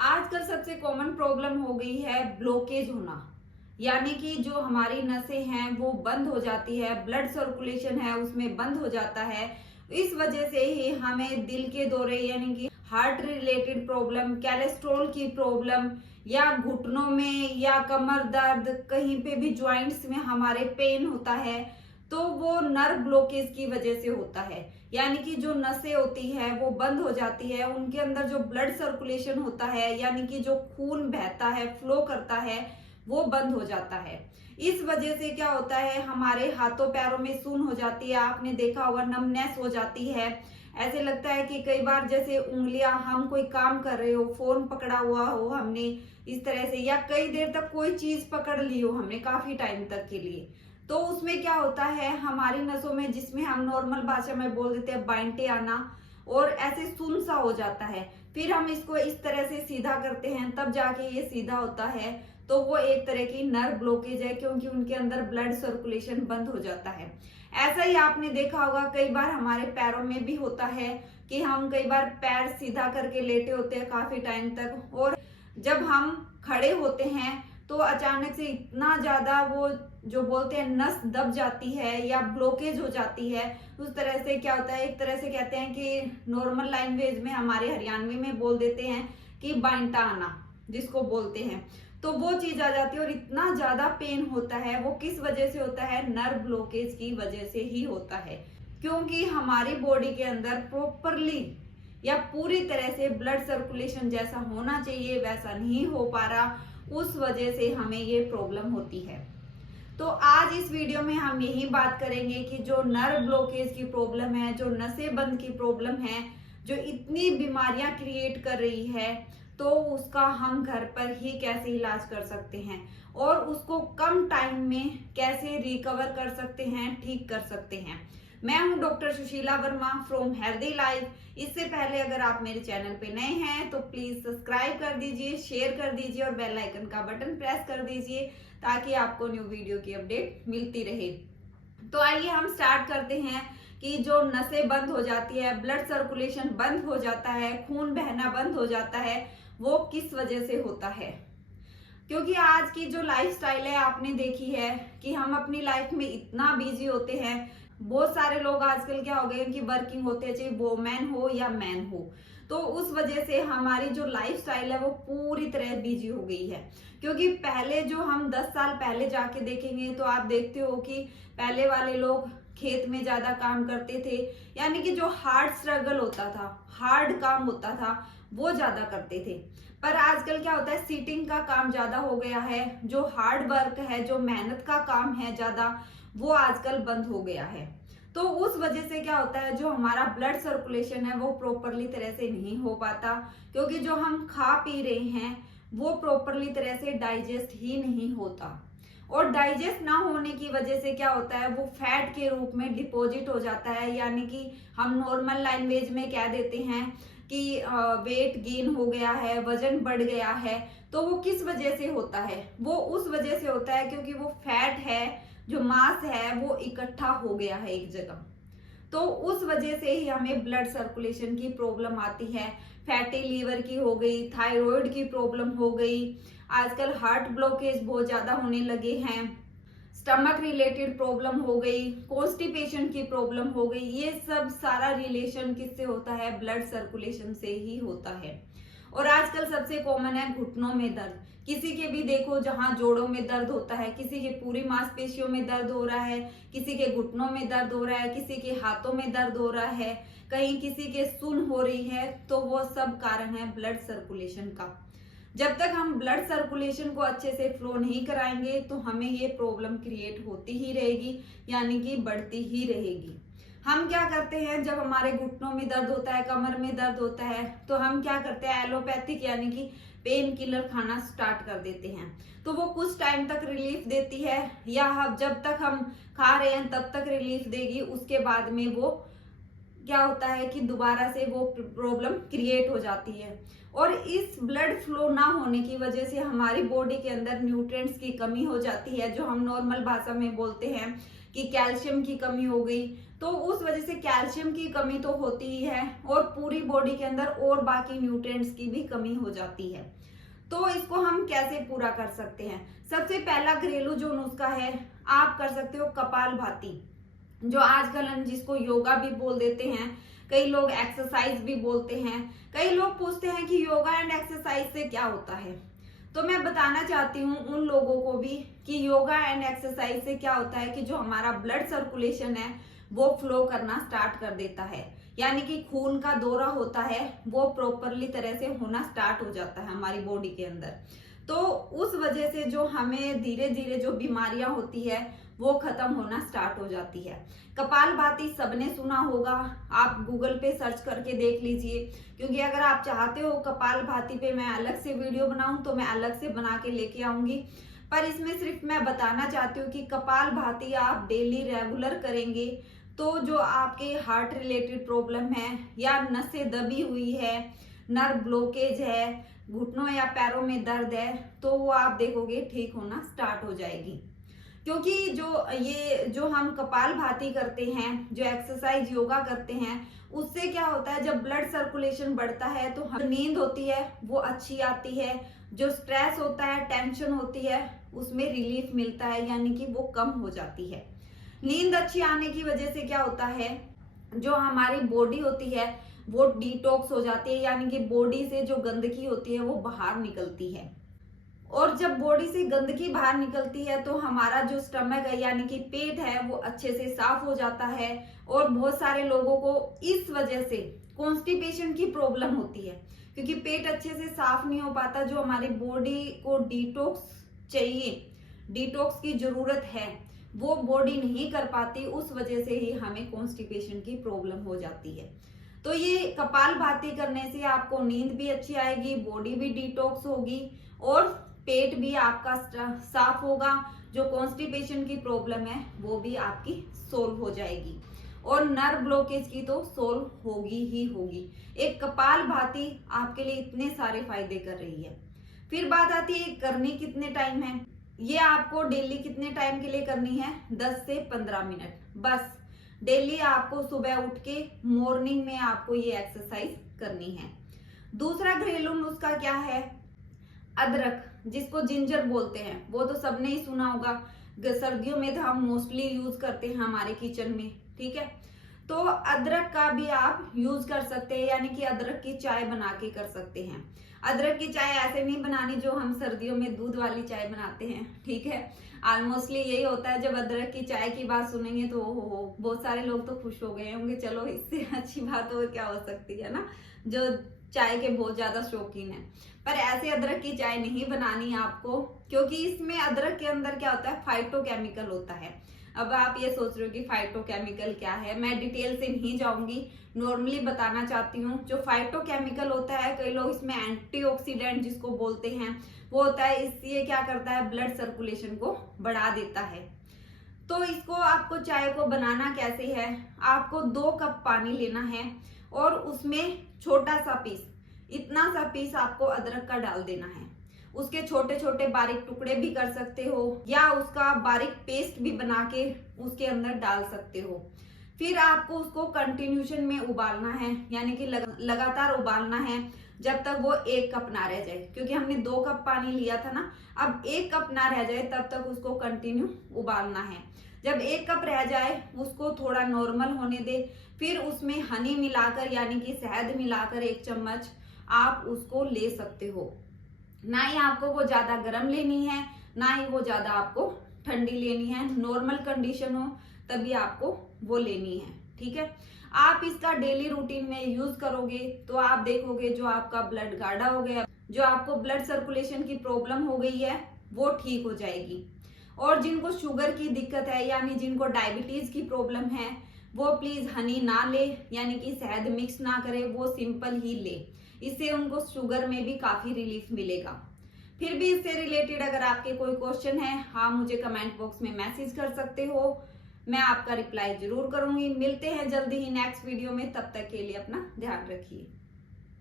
आजकल सबसे common problem हो गई है ब्लॉकेज होना। यानी कि जो हमारी नसें हैं वो बंद हो जाती है, ब्लड सर्कुलेशन है उसमें बंद हो जाता है। इस वजह से ही हमें दिल के दौरे यानी कि हार्ट रिलेटेड प्रॉब्लम, कोलेस्ट्रॉल की प्रॉब्लम या घुटनों में या कमर दर्द, कहीं पे भी ज्वाइंट्स में हमारे पेन होता है, तो वो नर्व ब्लॉकेज की वजह से होता है। यानी कि जो नसें होती है वो बंद हो जाती है, उनके अंदर जो ब्लड सर्कुलेशन होता है यानी कि जो खून बहता है, फ्लो करता है, वो बंद हो जाता है। इस वजह से क्या होता है, हमारे हाथों पैरों में सुन हो जाती है। आपने देखा होगा नमनेस हो जाती है। ऐसे लगता है कि कई बार जैसे उंगलियां, हम कोई काम कर रहे हो, फोन पकड़ा हुआ हो हमने इस तरह से, या कई देर तक कोई चीज पकड़ ली हो हमने काफी टाइम तक के लिए, तो उसमें क्या होता है, हमारी नसों में, जिसमें हम नॉर्मल भाषा में बोल देते हैं बांटे आना, और ऐसे सुन सा हो जाता है। फिर हम इसको इस तरह से सीधा करते हैं, तब जाके ये सीधा होता है। तो वो एक तरह की नर्व ब्लॉकेज है, क्योंकि उनके अंदर ब्लड सर्कुलेशन बंद हो जाता है। ऐसा ही आपने देखा होगा कई बार हमारे पैरों में भी होता है कि हम कई बार पैर सीधा करके लेटे होते हैं काफी टाइम तक, और जब हम खड़े होते हैं तो अचानक से इतना ज्यादा वो जो बोलते हैं नस दब जाती है या ब्लॉकेज हो जाती है। उस तरह से क्या होता है, एक तरह से कहते हैं कि नॉर्मल लैंग्वेज में हमारे हरियाणवी में बोल देते हैं कि बांटा आना जिसको बोलते हैं, तो वो चीज आ जाती है। और इतना ज्यादा पेन होता है, वो किस वजह से होता है, नर्व ब्लॉकेज की वजह से ही होता है। क्योंकि हमारी बॉडी के अंदर प्रॉपरली या पूरी तरह से ब्लड सर्कुलेशन जैसा होना चाहिए वैसा नहीं हो पा रहा, उस वजह से हमें ये प्रॉब्लम होती है। तो आज इस वीडियो में हम यही बात करेंगे कि जो नर्व ब्लॉकेज की प्रॉब्लम है, जो नसें बंद की प्रॉब्लम है, जो इतनी बीमारियां क्रिएट कर रही है, तो उसका हम घर पर ही कैसे इलाज कर सकते हैं और उसको कम टाइम में कैसे रिकवर कर सकते हैं, ठीक कर सकते हैं। मैं हूं doctor Sushila Verma from healthy life. इससे पहले अगर आप मेरे चैनल पे नए हैं तो प्लीज सब्सक्राइब कर दीजिए, शेयर कर दीजिए और बेल आइकन का बटन प्रेस कर दीजिए ताकि आपको न्यू वीडियो की अपडेट मिलती रहे। तो आइए हम स्टार्ट करते हैं कि जो नसें बंद हो जाती है, ब्लड सर्कुलेशन बंद हो जाता है, खून बहना बंद हो जाता है, वो किस वजह से होता है। क्योंकि आज की जो लाइफस्टाइल है आपने देखी है कि हम अपनी लाइफ में इतना बिजी होते हैं। बहुत सारे लोग आजकल क्या हो गए कि वर्किंग होते हैं, चाहे वोमेन हो या मैन हो, तो उस वजह से हमारी जो लाइफस्टाइल है वो पूरी तरह बिजी हो गई है। क्योंकि पहले जो हम 10 साल पहले जाके देखेंगे तो आप देखते हो कि पहले वाले लोग खेत में ज्यादा काम करते थे, यानी कि जो हार्ड स्ट्रगल होता था, हार्ड काम होता था, वो ज्यादा करते थे। पर आजकल क्या होता है, सीटिंग का काम ज्यादा हो गया है, जो हार्ड वर्क है, जो मेहनत का काम है ज्यादा, वो आजकल बंद हो गया है। तो उस वजह से क्या होता है, जो हमारा ब्लड सर्कुलेशन है वो प्रॉपरली तरह से नहीं हो पाता, क्योंकि जो हम खा पी रहे हैं वो प्रॉपरली तरह से डाइजेस्ट ही नहीं होता। और डाइजेस्ट ना होने की वजह से क्या होता है, वो फैट के रूप में डिपॉजिट हो जाता है। यानी कि हम नॉर्मल लैंग्वेज में कह देते हैं कि वेट गेन हो गया है, वजन बढ़ गया है। तो वो किस वजह से होता है, वो उस वजह से होता है क्योंकि वो फैट है, जो मांस है वो इकट्ठा हो गया है एक जगह। तो उस वजह से ही हमें ब्लड सर्कुलेशन की प्रॉब्लम आती है। फैटी लीवर की हो गई, थायराइड की प्रॉब्लम हो गई, आजकल हार्ट ब्लॉकेज बहुत ज्यादा होने लगे हैं, स्टमक रिलेटेड प्रॉब्लम हो गई, कॉन्स्टिपेशन की प्रॉब्लम हो गई। ये सब सारा रिलेशन किससे होता है, ब्लड सर्कुलेशन से ही होता है। और आजकल सबसे कॉमन है घुटनों में दर्द। किसी के भी देखो जहां जोड़ों में दर्द होता है, किसी के पूरी मांसपेशियों में दर्द हो रहा है, किसी के घुटनों में दर्द हो रहा है, किसी के हाथों में दर्द हो रहा है, कहीं किसी के सुन हो रही है, तो वो सब कारण है ब्लड सर्कुलेशन का। जब तक हम ब्लड सर्कुलेशन को अच्छे से फ्लो नहीं कराएंगे तो हमें ये प्रॉब्लम क्रिएट होती ही रहेगी, यानी कि बढ़ती ही रहेगी। हम क्या करते हैं, जब हमारे घुटनों में दर्द होता है, कमर में दर्द होता है, तो हम क्या करते हैं, एलोपैथिक यानी कि पेन किलर खाना स्टार्ट कर देते हैं। तो वो कुछ टाइम तक रिलीफ देती है, या जब तक हम खा रहे हैं तब तक रिलीफ देगी, उसके बाद में वो क्या होता है कि दोबारा से वो प्रॉब्लम क्रिएट हो जाती है। और इस ब्लड फ्लो ना होने की वजह से हमारी बॉडी के अंदर न्यूट्रिएंट्स की कमी हो जाती है, जो हम नॉर्मल भाषा में बोलते हैं कि कैल्शियम की कमी हो गई, तो उस वजह से कैल्शियम की कमी तो होती ही है और पूरी बॉडी के अंदर और बाकी न्यूट्रिएंट्स की भी कमी हो जाती है। तो इसको हम कैसे पूरा कर सकते हैं? सबसे पहला घरेलू जो नुस्खा है, आप कर सकते हो कपालभाति, जो आजकल हम जिसको योगा भी बोल देते हैं, कई लोग एक्सरसाइज भी बोलते हैं। कई लोग पूछते हैं कि योगा एंड एक्सरसाइज से क्या होता है, तो मैं बताना चाहती हूँ उन लोगों को भी कि योगा एंड एक्सरसाइज से क्या होता है कि जो हमारा ब्लड सर्कुलेशन है वो फ्लो करना स्टार्ट कर देता है, यानी कि खून का दौरा होता है वो प्रॉपरली तरह से होना स्टार्ट हो जाता है हमारी बॉडी के अंदर। तो उस वजह से जो हमें धीरे धीरे जो बीमारियां होती है वो खत्म होना स्टार्ट हो जाती है। कपालभाति सबने सुना होगा, आप गूगल पे सर्च करके देख लीजिए, क्योंकि अगर आप चाहते हो कपालभाति पे मैं अलग से वीडियो बनाऊं तो मैं अलग से बना के लेके आऊंगी, पर इसमें सिर्फ मैं बताना चाहती हूँ कि कपालभाति आप डेली रेगुलर करेंगे तो जो आपके हार्ट रिलेटेड प्रॉब्लम है या नसें दबी हुई है, नर्व ब्लॉकेज है, घुटनों या पैरों में दर्द है, तो वो आप देखोगे ठीक होना स्टार्ट हो जाएगी। क्योंकि जो हम कपालभाति करते हैं, जो एक्सरसाइज योगा करते हैं, उससे क्या होता है जब ब्लड सर्कुलेशन बढ़ता है तो नींद होती है वो अच्छी आती है, जो स्ट्रेस होता है, टेंशन होती है, उसमें रिलीफ मिलता है, यानी कि वो कम हो जाती है। नींद अच्छी आने की वजह से क्या होता है, जो हमारी बॉडी होती है वो डिटॉक्स हो जाती है, यानी कि बॉडी से जो गंदगी होती है वो बाहर निकलती है। और जब बॉडी से गंदगी बाहर निकलती है तो हमारा जो स्टमक है यानी कि पेट है वो अच्छे से साफ हो जाता है। और बहुत सारे लोगों को इस वजह से कॉन्स्टिपेशन की प्रॉब्लम होती है, क्योंकि पेट अच्छे से साफ नहीं हो पाता। जो हमारी बॉडी को डिटॉक्स चाहिए, डिटॉक्स की जरूरत है, वो बॉडी नहीं कर पाती, उस वजह से ही हमें कॉन्स्टिपेशन की प्रॉब्लम हो जाती है। तो ये कपालभाति करने से आपको नींद भी अच्छी आएगी, बॉडी भी डिटॉक्स होगी और पेट भी आपका साफ होगा। जो कॉन्स्टिपेशन की प्रॉब्लम है वो भी आपकी सोल्व हो जाएगी और नर्व ब्लॉकेज की तो सोल्व होगी ही होगी। एक कपालभाति आपके लिए इतने सारे फायदे कर रही है। फिर बात आती है करनी कितने टाइम है। ये आपको डेली कितने टाइम के लिए करनी है, 10 से 15 मिनट बस। डेली आपको सुबह उठ के मॉर्निंग में आपको ये एक्सरसाइज करनी है। दूसरा घरेलू नुस्खा क्या है, अदरक, जिसको जिंजर बोलते हैं, वो तो सबने ही सुना होगा। सर्दियों में तो हम मोस्टली यूज करते हैं हमारे किचन में, ठीक है। तो अदरक का भी आप यूज कर सकते हैं, यानी कि अदरक की चाय बना के कर सकते हैं। अदरक की चाय ऐसे नहीं बनानी जो हम सर्दियों में दूध वाली चाय बनाते हैं, ठीक है। ऑलमोस्टली यही होता है, जब अदरक की चाय की बात सुनेंगे तो हो बहुत सारे लोग तो खुश हो गए होंगे, चलो इससे अच्छी बात और क्या हो सकती है ना, जो चाय के बहुत ज्यादा शौकीन है। पर ऐसे अदरक की चाय नहीं बनानी है आपको, क्योंकि इसमें अदरक के अंदर क्या होता है, फाइटोकेमिकल होता है। अब आप ये सोच रहे हो कि फाइटोकेमिकल क्या है, मैं डिटेल से नहीं जाऊंगी, नॉर्मली बताना चाहती हूँ। जो फाइटोकेमिकल होता है, कई लोग इसमें एंटीऑक्सीडेंट जिसको बोलते हैं वो होता है, इससे क्या करता है, ब्लड सर्कुलेशन को बढ़ा देता है। तो इसको आपको चाय को बनाना कैसे है, आपको 2 कप पानी लेना है और उसमें छोटा सा पीस, इतना सा पीस आपको अदरक का डाल देना है। उसके छोटे छोटे बारीक टुकड़े भी कर सकते हो या उसका बारीक पेस्ट भी बना के उसके अंदर डाल सकते हो। फिर आपको उसको कंटिन्यूशन में उबालना है, यानी कि लगातार उबालना है जब तक वो 1 कप ना रह जाए, क्योंकि हमने 2 कप पानी लिया था ना। अब 1 कप ना रह जाए तब तक उसको कंटिन्यू उबालना है। जब 1 कप रह जाए उसको थोड़ा नॉर्मल होने दे, फिर उसमें हनी मिलाकर यानी कि शहद मिलाकर 1 चम्मच आप उसको ले सकते हो। ना ही आपको वो ज्यादा गर्म लेनी है, ना ही वो ज्यादा आपको ठंडी लेनी है, नॉर्मल कंडीशन हो तभी आपको वो लेनी है, ठीक है। आप इसका डेली रूटीन में यूज करोगे तो आप देखोगे जो आपका ब्लड गाढ़ा हो गया, जो आपको ब्लड सर्कुलेशन की प्रॉब्लम हो गई है वो ठीक हो जाएगी। और जिनको शुगर की दिक्कत है यानी जिनको डायबिटीज की प्रॉब्लम है वो प्लीज हनी ना ले, यानी कि शहद मिक्स ना करे, वो सिंपल ही ले। इससे उनको शुगर में भी काफी रिलीफ मिलेगा। फिर भी इससे रिलेटेड अगर आपके कोई क्वेश्चन है, हाँ मुझे कमेंट बॉक्स में मैसेज कर सकते हो, मैं आपका रिप्लाई जरूर करूंगी। मिलते हैं जल्दी ही नेक्स्ट वीडियो में, तब तक के लिए अपना ध्यान रखिए।